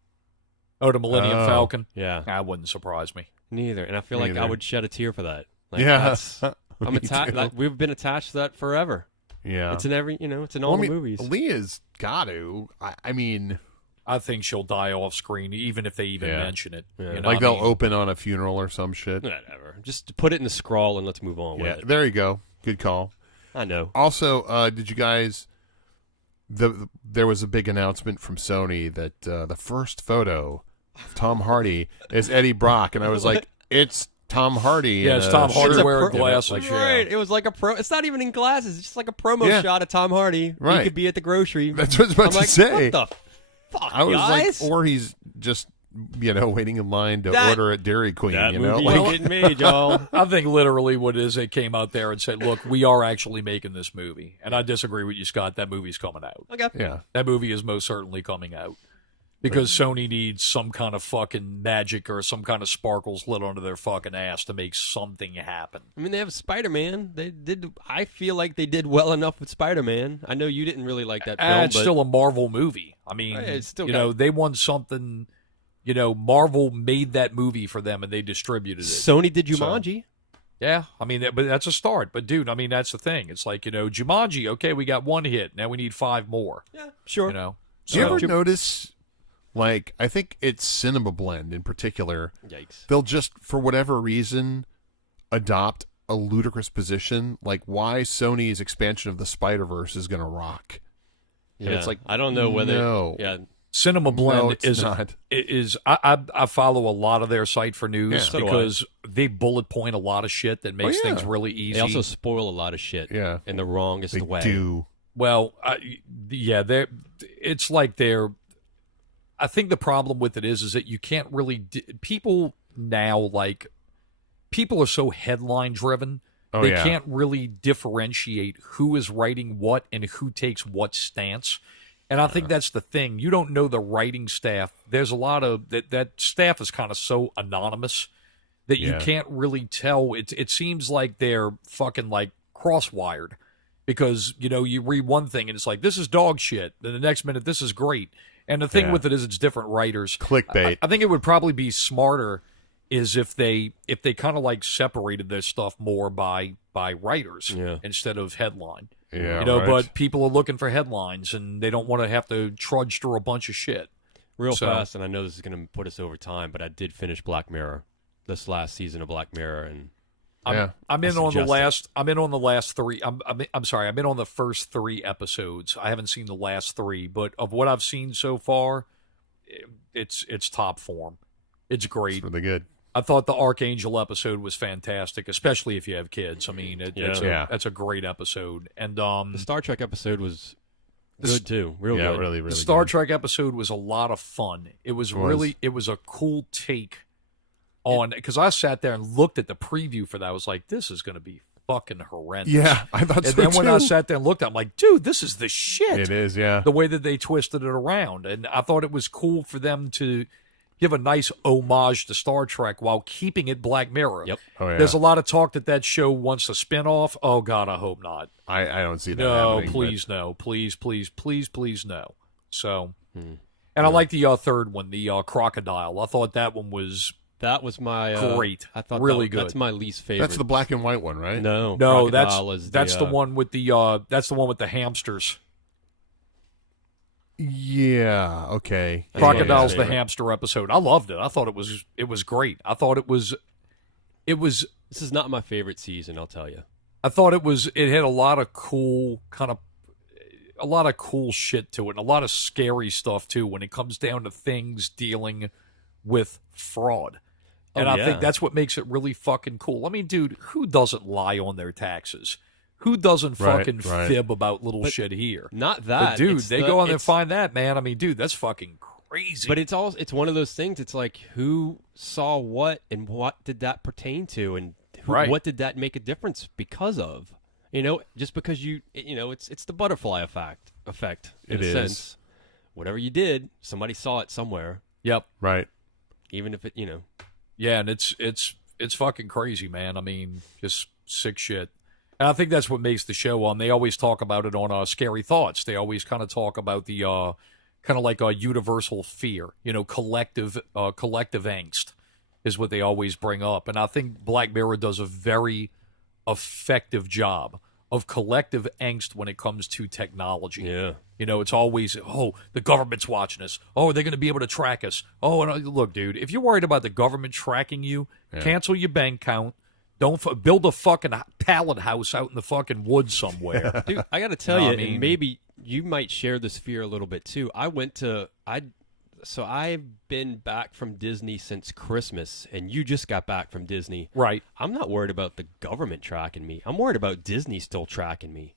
Oh, the Millennium Oh. Falcon? Yeah, That wouldn't surprise me. neither. And I feel like I Neither. would shed a tear for that. Like, Yeah. that's- I'm Me attached. too. We've been attached to that forever. Yeah. It's in every, it's in all the movies. Leah's got to. I mean, I think she'll die off screen, even if they even Yeah. mention it. Yeah. You know like what they'll I mean? open on a funeral or some shit. Whatever. Just put it in the scroll and let's move on Yeah. with it. There you go. Good call. I know. Also, did you guys? There was a big announcement from Sony that the first photo of Tom Hardy is Eddie Brock, and I was like, it's Tom Hardy. Yeah, in it's a Tom Hardy shirt. wearing glasses. Right. Yeah. It was like it's not even in glasses. It's just like a promo Yeah. shot of Tom Hardy. Right. He could be at the grocery. That's what I was about I'm to like, say. what the fuck, I was guys? like, or he's just waiting in line to That- order at Dairy Queen. that You know, movie like ain't getting made, y'all. I think literally what it is, they came out there and said, look, we are actually making this movie. And I disagree with you, Scott. That movie's coming out. Okay. yeah, That movie is most certainly coming out. Because Sony needs some kind of fucking magic or some kind of sparkles lit onto their fucking ass to make something happen. I mean, they have Spider-Man. They did. I feel like they did well enough with Spider-Man. I know you didn't really like that film, It's but still a Marvel movie. I mean, Right, it's still they want something. Marvel made that movie for them and they distributed it. Sony did Jumanji. Yeah, I mean, but that's a start. But dude, I mean, that's the thing. It's like Jumanji. Okay, we got 1 hit. Now we need 5 more. Yeah, sure. Do you So- ever notice? Like, I think it's Cinema Blend in particular. Yikes. They'll just, for whatever reason, adopt a ludicrous position, like why Sony's expansion of the Spider-Verse is going to rock. And Yeah. it's like, I don't know whether. no. Yeah. Cinema Blend No, it's is not. I follow a lot of their site for news Yeah. So do I. because they bullet point a lot of shit that makes Oh, yeah. things really easy. They also spoil a lot of shit. Yeah. In the wrongest They way. do. Well, it's like they're. I think the problem with it is that you can't really people now people are so headline driven. Oh, They yeah. can't really differentiate who is writing what and who takes what stance. And I think that's the thing. You don't know the writing staff. There's a lot of that staff is kind of so anonymous that you can't really tell. It seems like they're fucking like cross-wired because, you know, you read one thing and it's like, this is dog shit. Then the next minute, this is great. And the thing with it is it's different writers. Clickbait. I think it would probably be smarter is if they kind of like separated their stuff more by writers instead of headline. Yeah, you know, right. but people are looking for headlines and they don't want to have to trudge through a bunch of shit. Real fast, and I know this is going to put us over time, but I did finish Black Mirror, this last season of Black Mirror, and I'm in on the last. I'm in on the last three. I'm sorry. I'm in on the first 3 episodes. I haven't seen the last 3, but of what I've seen so far, it's top form. It's great. It's really good. I thought the Archangel episode was fantastic, especially if you have kids. I mean, that's a great episode. And the Star Trek episode was good too. Real good. Really the Star good. Trek episode was a lot of fun. It was a cool take on, because I sat there and looked at the preview for that. I was like, this is going to be fucking horrendous. Yeah, I thought so too. And then when I sat there and looked, I'm like, dude, this is the shit. It is, yeah. The way that they twisted it around. And I thought it was cool for them to give a nice homage to Star Trek while keeping it Black Mirror. Yep. Oh, yeah. There's a lot of talk that show wants a spin-off. Oh, God, I hope not. I don't see that No, happening, please, no. Please, please, please, please, no. So, and I like the third one, the Crocodile. I thought that one was... That was my great. I thought really good. That's my least favorite. That's the black and white one, right? No, that's is the one with the hamsters. Yeah. Okay. Crocodile's Yeah. the hamster episode. I loved it. I thought it was great. I thought it was. This is not my favorite season, I'll tell you. I thought it had a lot of cool shit to it, and a lot of scary stuff too when it comes down to things dealing with fraud. And I think that's what makes it really fucking cool. I mean, dude, who doesn't lie on their taxes? Who doesn't fucking fib about little shit here? Not that. But dude, they go on there and find that, man. I mean, dude, that's fucking crazy. But it's one of those things. It's like, who saw what and what did that pertain to, and what did that make a difference because of? You know, just because it's the butterfly effect in a sense. Whatever you did, somebody saw it somewhere. Yep. Right. Even if it, Yeah, and it's fucking crazy, man. I mean, just sick shit. And I think that's what makes the show on. They always talk about it on Scary Thoughts. They always kind of talk about the kind of like a universal fear, collective angst is what they always bring up. And I think Black Mirror does a very effective job of collective angst when it comes to technology. Yeah. It's always, the government's watching us. Oh, they're going to be able to track us. Oh, and look, dude, if you're worried about the government tracking you, cancel your bank account. Don't build a fucking pallet house out in the fucking woods somewhere. Dude, I got to tell you, and maybe you might share this fear a little bit too. So I've been back from Disney since Christmas, and you just got back from Disney. Right. I'm not worried about the government tracking me. I'm worried about Disney still tracking me.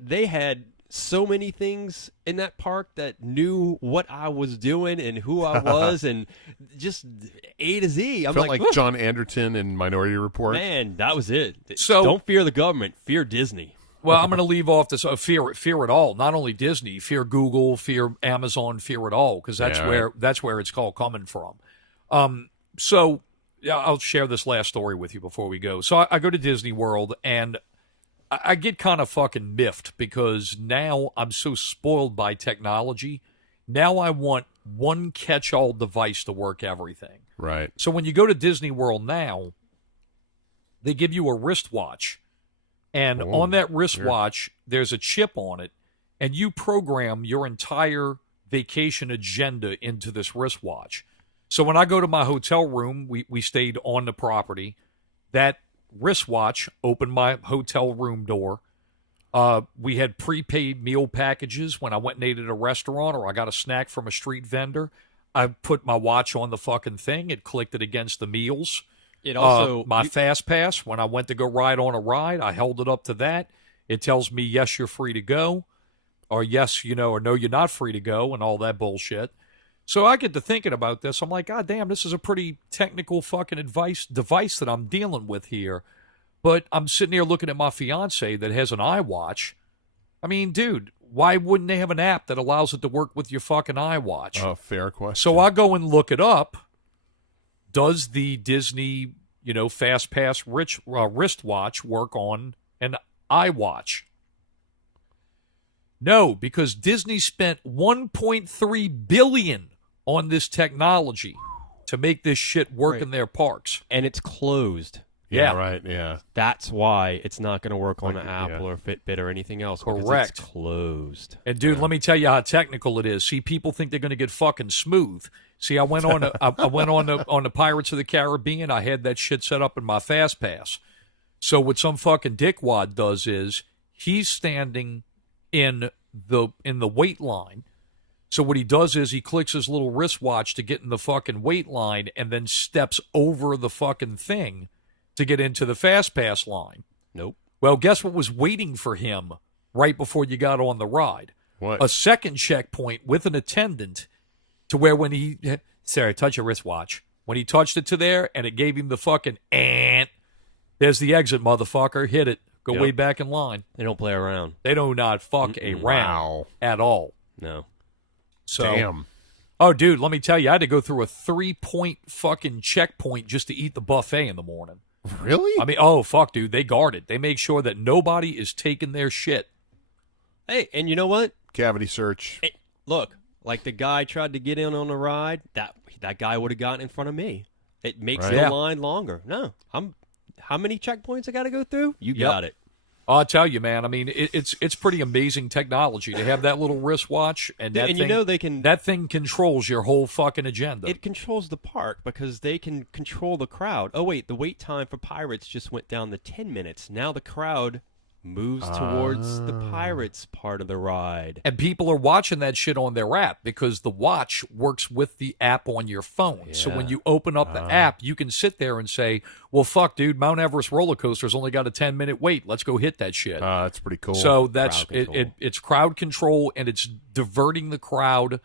They had so many things in that park that knew what I was doing and who I was, and just A to Z. Felt like John Anderton in Minority Report. Man, that was it. So don't fear the government, fear Disney. Well, I'm going to leave off this fear it all. Not only Disney, fear Google, fear Amazon, fear it all, because that's where it's all coming from. So yeah, I'll share this last story with you before we go. So I go to Disney World and I get kind of fucking miffed because now I'm so spoiled by technology. Now I want one catch-all device to work everything. Right. So when you go to Disney World now, they give you a wristwatch. And on that wristwatch, there's a chip on it, and you program your entire vacation agenda into this wristwatch. So when I go to my hotel room, we stayed on the property. That wristwatch opened my hotel room door. We had prepaid meal packages when I went and ate at a restaurant or I got a snack from a street vendor. I put my watch on the fucking thing. It clicked it against the meals. It also my Fast Pass, when I went to go ride on a ride, I held it up to that. It tells me, yes, you're free to go, or yes, or no, you're not free to go, and all that bullshit. So I get to thinking about this. I'm like, God damn, this is a pretty technical fucking device that I'm dealing with here. But I'm sitting here looking at my fiance that has an iWatch. I mean, dude, why wouldn't they have an app that allows it to work with your fucking iWatch? Oh, fair question. So I go and look it up. Does the Disney, Fast Pass wristwatch work on an iWatch? No, because Disney spent $1.3 billion on this technology to make this shit work in their parks. And it's closed. Yeah, Yeah. right. Yeah. That's why it's not going to work on an Like, Apple or Fitbit or anything else. because Correct. It's closed. And dude, let me tell you how technical it is. See, people think they're going to get fucking smooth. See, I went on on the Pirates of the Caribbean. I had that shit set up in my Fast Pass. So what some fucking dickwad does is he's standing in the wait line. So what he does is he clicks his little wristwatch to get in the fucking wait line and then steps over the fucking thing to get into the Fast Pass line. Nope. Well, guess what was waiting for him right before you got on the ride? What? A second checkpoint with an attendant to where when he, Sarah, touch your wristwatch. When he touched it to there and it gave him the fucking there's the exit, motherfucker. Hit it. Go Yep. way back in line. They don't play around. They do not fuck around Wow. at all. No. So, Damn. oh, dude, let me tell you, I had to go through a 3-point fucking checkpoint just to eat the buffet in the morning. Really? I mean, oh, fuck, dude. They guard it. They make sure that nobody is taking their shit. Hey, and you know what? Cavity search. Hey, look, like the guy tried to get in on the ride, that guy would have gotten in front of me. It makes Right. the Yeah. line longer. No, how many checkpoints I got to go through? You Yep. got it. I'll tell you, man. I mean, it's pretty amazing technology to have that little wristwatch, and that And thing, you know they can. that thing controls your whole fucking agenda. It controls the park because they can control the crowd. Oh wait, the wait time for Pirates just went down to 10 minutes. Now the crowd moves towards the Pirates part of the ride. And people are watching that shit on their app because the watch works with the app on your phone. So when Yeah. you open up the app, you can sit there and say, well, fuck, dude, Mount Everest roller coaster's only got a 10-minute wait. Let's go hit that shit. That's pretty cool. So that's Crowd control. it's crowd control, and it's diverting the crowd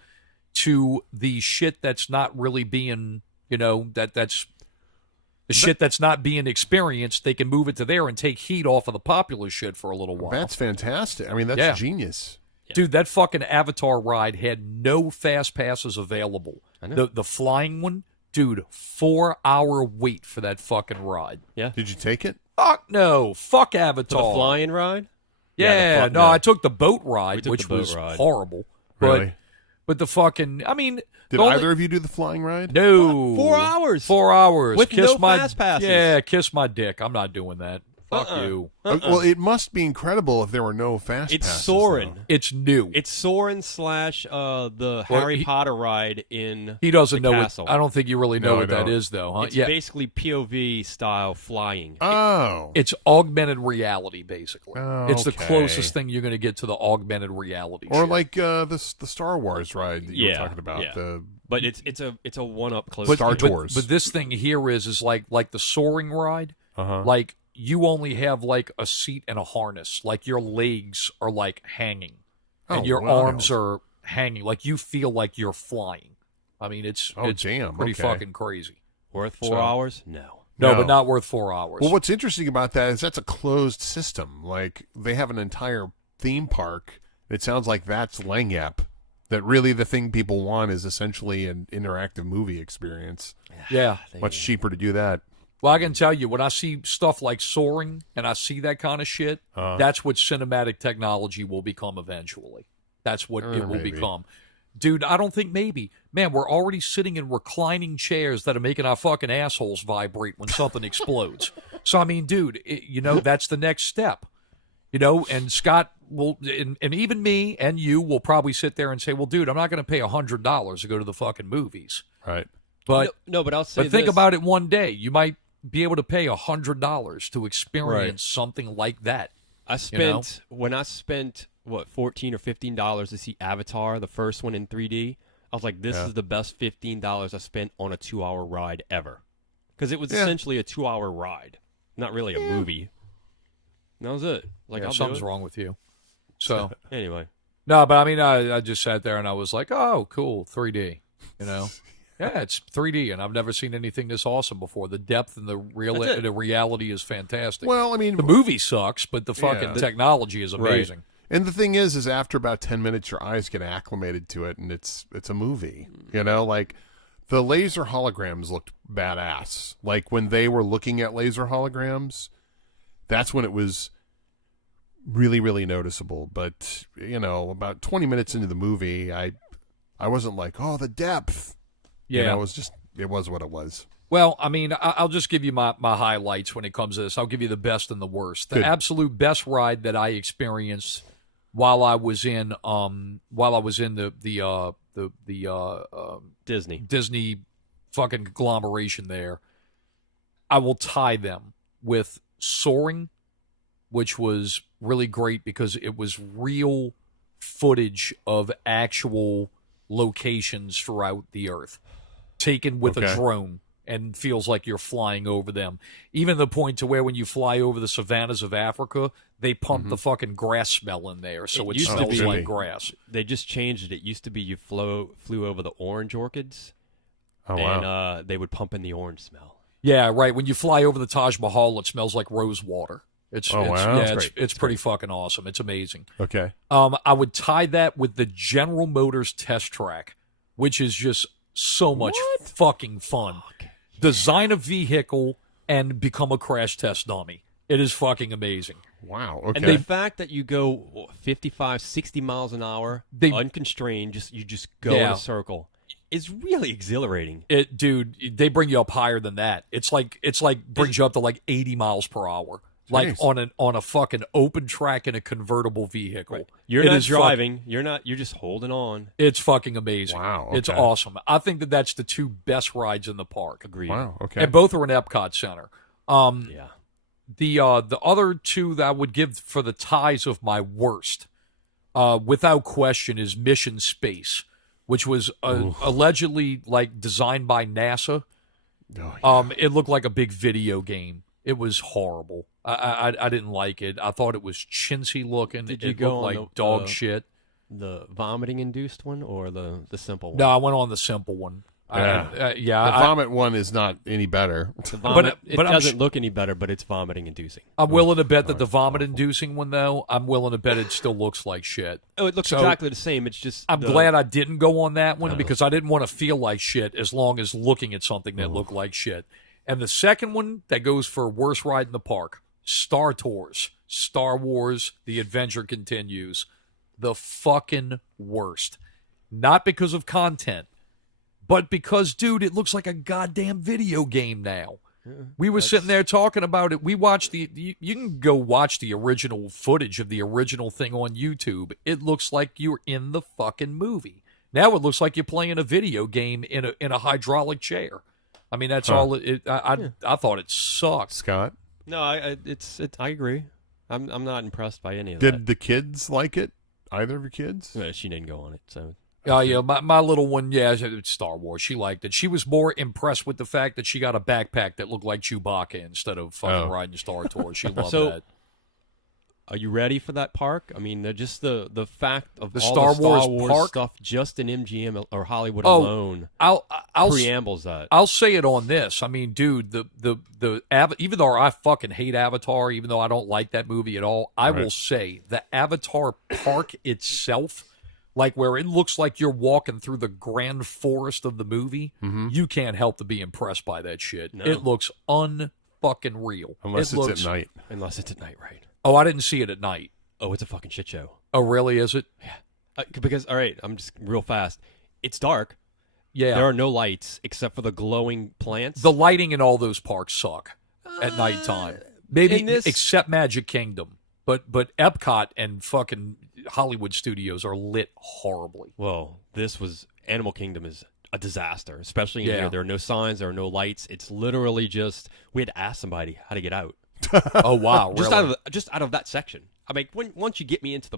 to the shit that's not really being, that's the shit that's not being experienced. They can move it to there and take heat off of the popular shit for a little while. That's fantastic. I mean, that's Yeah. genius. Dude, that fucking Avatar ride had no fast passes available. I know. The flying one, dude, 4-hour wait for that fucking ride. Yeah. Did you take it? Fuck no. Fuck For Avatar. the flying ride? Yeah, fuck no, no. I took the boat We ride, took which the boat was ride. horrible. Really? But the fucking, I mean, Did the only- either of you do the flying ride? No. 4 hours? 4 hours. With kiss no my, fast passes. Yeah, kiss my dick. I'm not doing that. Fuck you. Well, it must be incredible if there were no fast It's passes. Soarin'. though. It's new. It's Soarin' slash the Well, Harry Potter ride in He doesn't the know castle. I don't think you really know No, I what that don't. is, though, huh? It's Yeah. basically POV style flying. Oh. It's augmented reality, basically. Oh, It's the okay. closest thing you're going to get to the augmented reality. Or shit. like the Star Wars ride that you were Yeah, talking about. yeah. The But it's a one up close. Star to it. Tours. But this thing here is like the soaring ride. uh-huh. Like you only have like a seat and a harness. Like your legs are like hanging, and Oh, your wow. arms are hanging. Like you feel like you're flying. I mean, it's damn. pretty Okay. fucking crazy. Worth 4 So- hours? No. No, No. but not worth 4 hours. Well, what's interesting about that is that's a closed system. Like they have an entire theme park. It sounds like that's Langyap. That really the thing people want is essentially an interactive movie experience. Yeah. Much cheaper to do that. Well, I can tell you, when I see stuff like soaring and I see that kind of shit, that's what cinematic technology will become eventually. That's what it will maybe. become. Dude, I don't think maybe. Man, we're already sitting in reclining chairs that are making our fucking assholes vibrate when something explodes. So, I mean, dude, that's the next step. And Scott will, and even me and you will probably sit there and say, well, dude, I'm not going to pay $100 to go to the fucking movies. Right. But No, but I'll say but think this. about it one day. You might be able to pay $100 to experience something like that. I spent when I spent what $14 or $15 to see Avatar, the first one in 3D. I was like, this is the best $15 I spent on a 2-hour ride ever, because it was essentially a 2-hour ride, not really a movie. And that was it. Like, I'll do something's it. wrong with you. So Anyway, no, but I mean, I just sat there and I was like, oh, cool, 3D. Yeah, it's 3D, and I've never seen anything this awesome before. The depth and the reality is fantastic. Well, I mean, the movie sucks, but the fucking Yeah. technology is amazing. And the thing is after about 10 minutes, your eyes get acclimated to it, and it's a movie. You know, like the laser holograms looked badass. Like when they were looking at laser holograms, that's when it was really, really noticeable. But you know, about 20 minutes into the movie, I wasn't like, oh, the depth. Yeah, you know, it was what it was. Well, I mean, I'll just give you my highlights when it comes to this. I'll give you the best and the worst. The Good. absolute best ride that I experienced while I was in the Disney fucking conglomeration there, I will tie them with Soaring, which was really great because it was real footage of actual locations throughout the earth, taken with a drone. And feels like you're flying over them. Even the point to where when you fly over the savannas of Africa, they pump the fucking grass smell in there, so it smells like grass. They just changed it. It used to be you flew over the orange orchids, wow. And they would pump in the orange smell. Yeah, right. When you fly over the Taj Mahal, it smells like rose water. It's pretty fucking awesome. It's amazing. Okay. I would tie that with the General Motors test track, which is just so much fucking fun. Design a vehicle and become a crash test dummy. It is fucking amazing. Wow. Okay. And the fact that you go 55, 60 miles an hour, unconstrained, you just go in a circle, is really exhilarating. Dude, they bring you up higher than that. It's like brings you up to like 80 miles per hour. Jeez. Like on a fucking open track in a convertible vehicle. Right. You're not driving. You're just holding on. It's fucking amazing. Wow. Okay. It's awesome. I think that's the two best rides in the park. Agreed. Wow. Okay. And both are in Epcot Center. Yeah. The other two that I would give for the ties of my worst, without question, is Mission Space, which was allegedly like designed by NASA. Oh, yeah. It looked like a big video game. It was horrible. I didn't like it. I thought it was chintzy looking. Did you it go looked on like dog shit. The vomiting induced one or the simple one? No, I went on the simple one. The Yeah. vomit one is not any better. The vomit, it but doesn't look any better, but it's vomiting inducing. I'm willing to bet that the vomit-inducing one, though, I'm willing to bet it still looks like shit. Oh, it looks exactly the same. It's just I'm glad I didn't go on that one because I didn't want to feel like shit as long as looking at something that looked like shit. And the second one that goes for worst ride in the park, Star Tours, Star Wars, The Adventure Continues. The fucking worst. Not because of content, but because, dude, it looks like a goddamn video game now. We were sitting there talking about it. We watched you can go watch the original footage of the original thing on YouTube. It looks like you're in the fucking movie. Now it looks like you're playing a video game in a hydraulic chair. I mean, that's all it. I thought it sucked. Scott? No, I agree. I'm not impressed by any of Did that. the kids like it? Either of your kids? She didn't go on it, so. Oh, yeah, my little one, it's Star Wars. She liked it. She was more impressed with the fact that she got a backpack that looked like Chewbacca instead of fucking riding Star Tours. She loved that. Are you ready for that park? I mean, just the fact of the all Star the Wars Star Wars park stuff just in MGM or Hollywood alone I'll preambles that. I'll say it on this. I mean, dude, even though I fucking hate Avatar, even though I don't like that movie at all, I will say the Avatar park itself, like where it looks like you're walking through the grand forest of the movie, you can't help to be impressed by that shit. No. It looks unfucking real. Unless it's at night. Unless it's at night, right? Oh, I didn't see it at night. Oh, it's a fucking shit show. Oh, really? Is it? Yeah. Because, all right, I'm just real fast. It's dark. Yeah. There are no lights except for the glowing plants. The lighting in all those parks suck at nighttime. Maybe except Magic Kingdom. But Epcot and fucking Hollywood Studios are lit horribly. Well, Animal Kingdom is a disaster, especially in here. There are no signs, there are no lights. It's literally just, we had to ask somebody how to get out. Oh, wow. Really? Just out of that section. I mean, once you get me into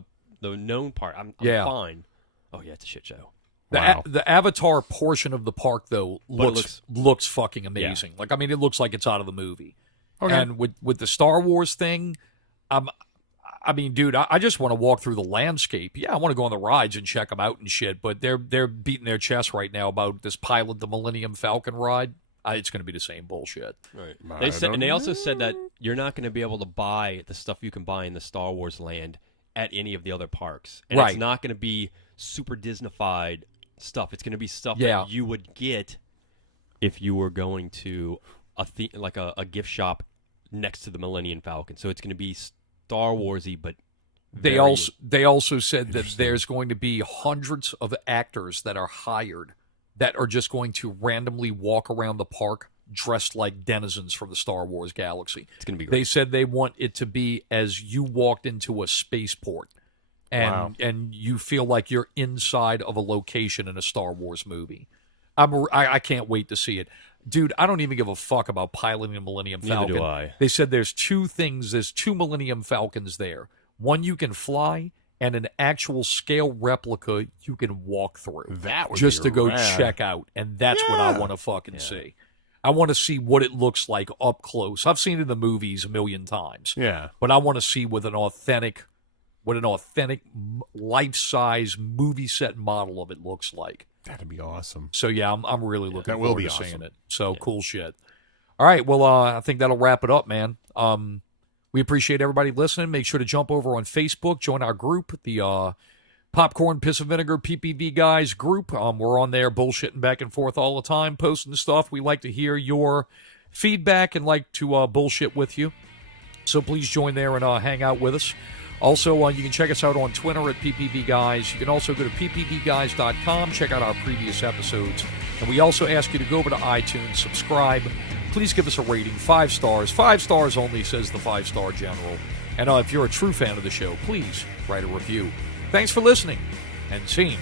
the known part, I'm fine. Oh, yeah, it's a shit show. The Avatar portion of the park, though, looks fucking amazing. Yeah. Like, I mean, it looks like it's out of the movie. Okay. And with the Star Wars thing, I mean, dude, I just want to walk through the landscape. Yeah, I want to go on the rides and check them out and shit, but they're beating their chest right now about this pilot, the Millennium Falcon ride. It's going to be the same bullshit. Right. They also said that you're not going to be able to buy the stuff you can buy in the Star Wars land at any of the other parks. And Right. it's not going to be super Disney-fied stuff. It's going to be stuff Yeah. that you would get if you were going to a gift shop next to the Millennium Falcon. So it's going to be Star Warsy, but They also said that there's going to be hundreds of actors that are hired that are just going to randomly walk around the park dressed like denizens from the Star Wars galaxy. It's going to be great. They said they want it to be as you walked into a spaceport and and you feel like you're inside of a location in a Star Wars movie. I can't wait to see it. Dude, I don't even give a fuck about piloting a Millennium Falcon. Neither do I. They said there's two Millennium Falcons there. One you can fly, and an actual scale replica you can walk through. That would just be to go rad. check out, and that's what I want to fucking see. I want to see what it looks like up close. I've seen it in the movies a million times. Yeah. But I want to see what an authentic life-size movie set model of it looks like. That'd be awesome. So yeah, I'm really looking That will forward be to seeing awesome. it. So cool shit. All right, well, I think that'll wrap it up, man. We appreciate everybody listening. Make sure to jump over on Facebook, join our group, the Popcorn Piss and Vinegar PPV Guys group. We're on there bullshitting back and forth all the time, posting stuff. We like to hear your feedback and like to bullshit with you. So please join there and hang out with us. Also, you can check us out on Twitter at PPVGuys. You can also go to ppvguys.com, check out our previous episodes. And we also ask you to go over to iTunes, subscribe. Please give us a rating, 5 stars. 5 stars only, says the 5-star general. And if you're a true fan of the show, please write a review. Thanks for listening, and scene.